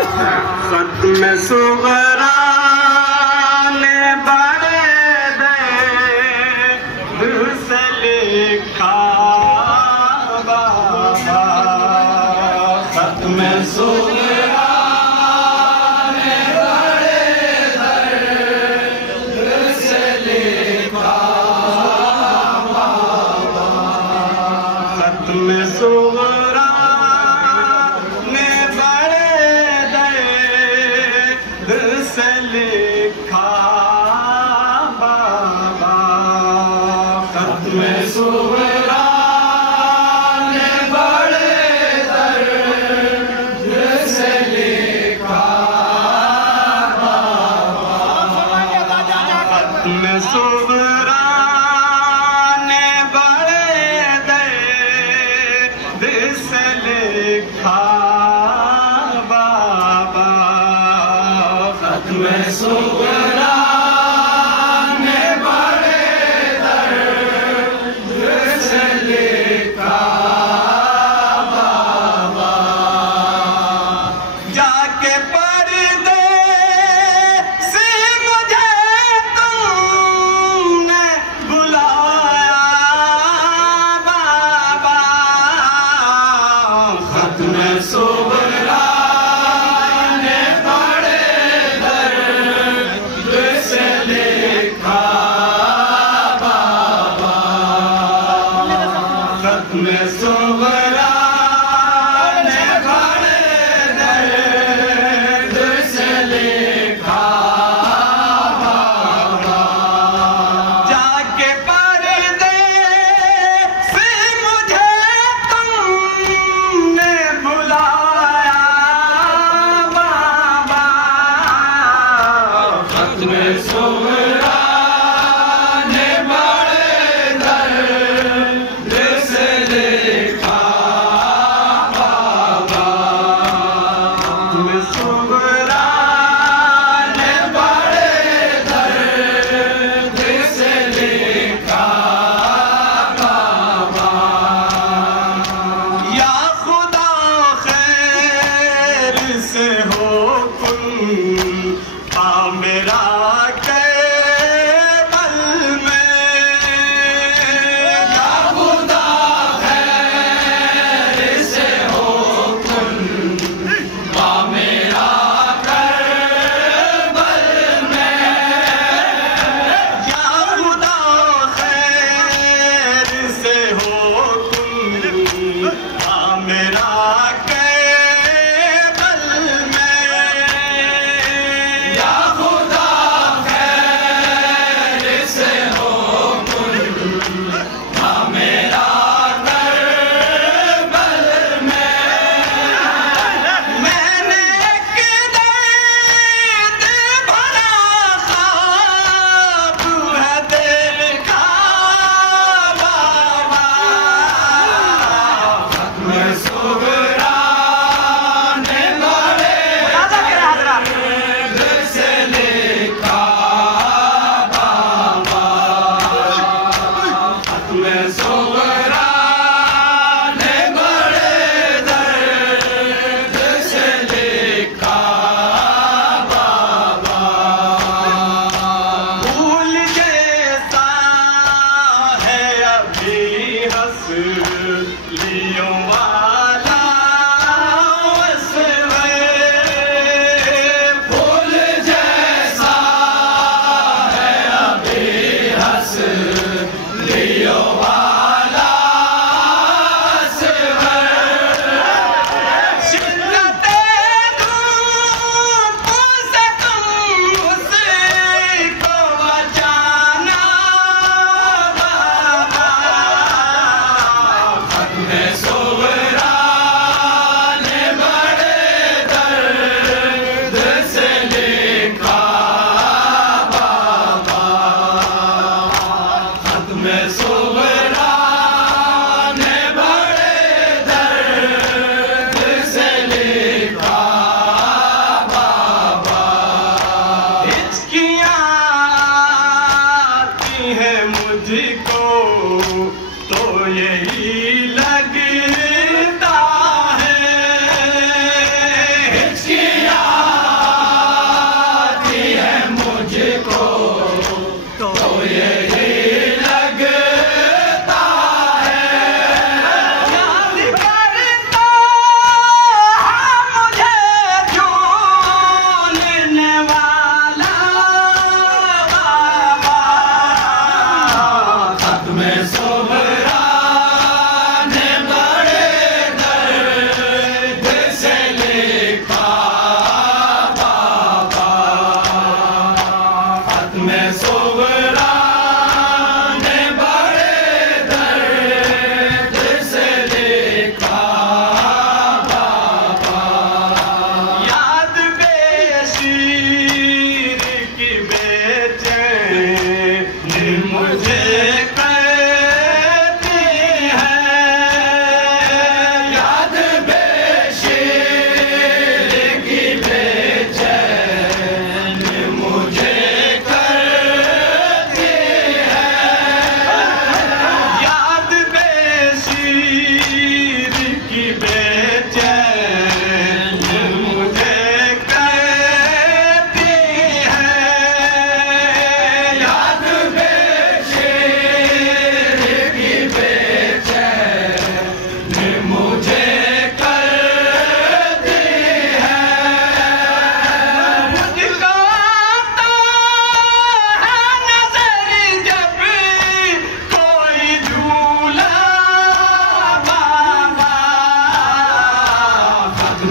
खत्म सुगरा ने बड़े दिल से लिखा बाबा। खत्म सुगरा ने बड़े दिल से लिखा बाबा। खत्म सुगरा से लिखा बाबा। खत्म सुगरा ने बड़े दर्द से लिखा बाबा। खत्म सुगरा ने बड़े दर्द से लिखा बाबा। खत्म सुगरा ने बड़े दर्द से लिखा बाबा। जाके परदेस मुझे तुमने बुलाया बाबा। खत्म सुगरा ने बड़े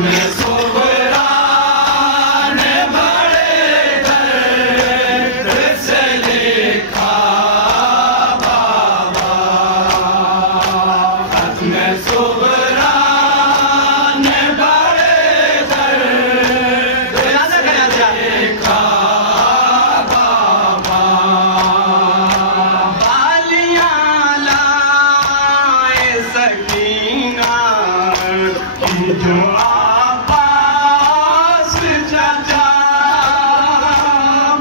में सोहरा ने बड़े दर्द से लिखा बाबा, खत में सोहरा ने बड़े दर्द से लिखा बाबा। बालियां लाए सकीना की जो आवाज़ चाचा,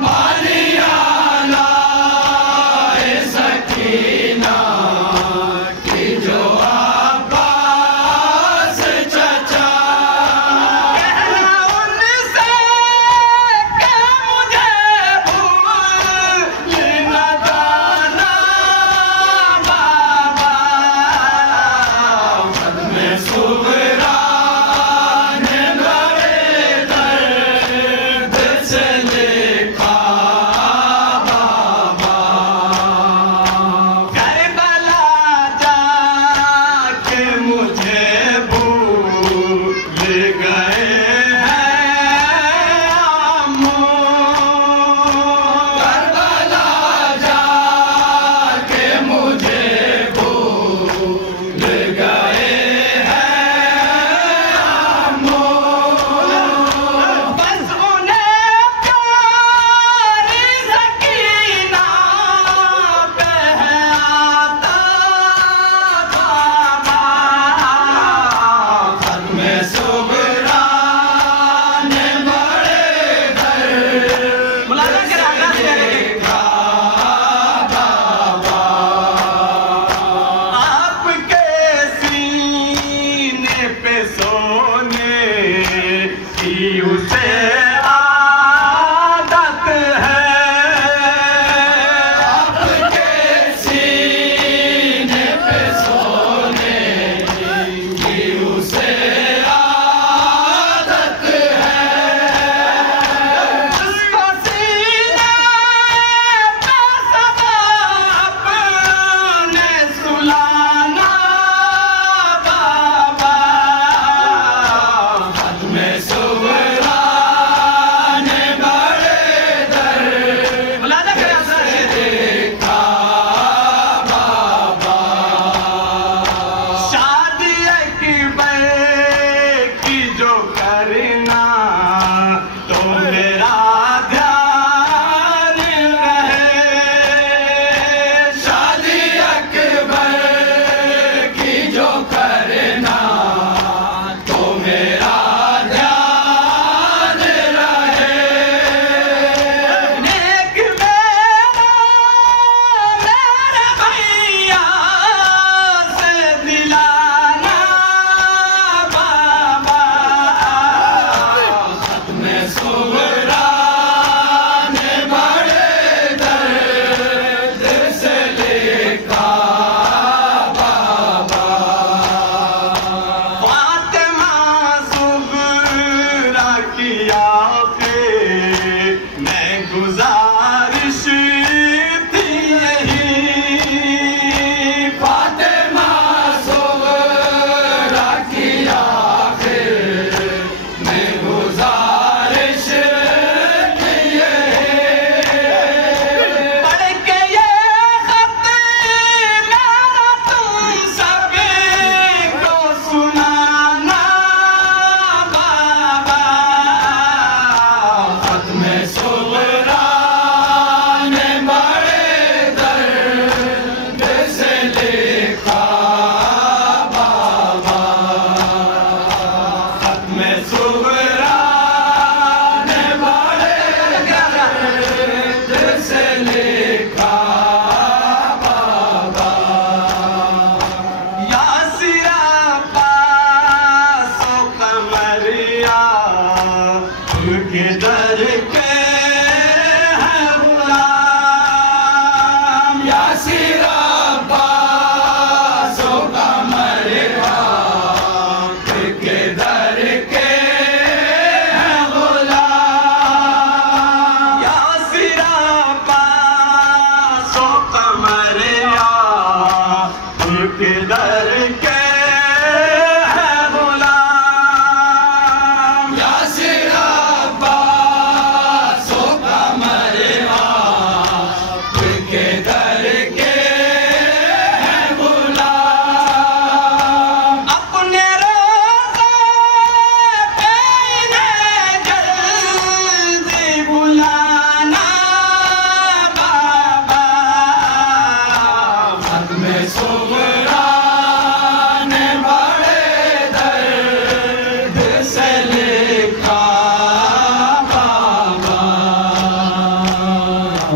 बालियां लाए सकीना की जो आवाज़ चाचा, कहना उनसे कि मुझे भूल न जाना बाबा, खत में सोहरा ने बड़े दर्द से लिखा बाबा। करबला जाके मुझे भूल गए हैं अम्मू, करबला जाके मुझे भूल गए हैं अम्मू। बस उन्हें प्यारी सकीना पे आता बाबा, खत में सोहरा ने बड़े दर्द मुलाजा के रागा से लिखा बाबा। आपके सीने पे सोने की उसे आदत है, आपके सीने पे सोने की उसे आदत है, उसको सीने पे सदा अपने सुलाना बाबा, खत में सोहरा ने बड़े दर्द मुलाजा के रागा से लिखा बाबा। शादी अकबर की जो करना तो मेरा ध्यान रहे, शादी अकबर की जो करना तो मेरा ध्यान रहे। नेक मेरे भैया से दिलाना बाबा, खत में सोहरा ने बड़े दर्द से लिखा बाबा। फातिमा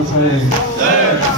से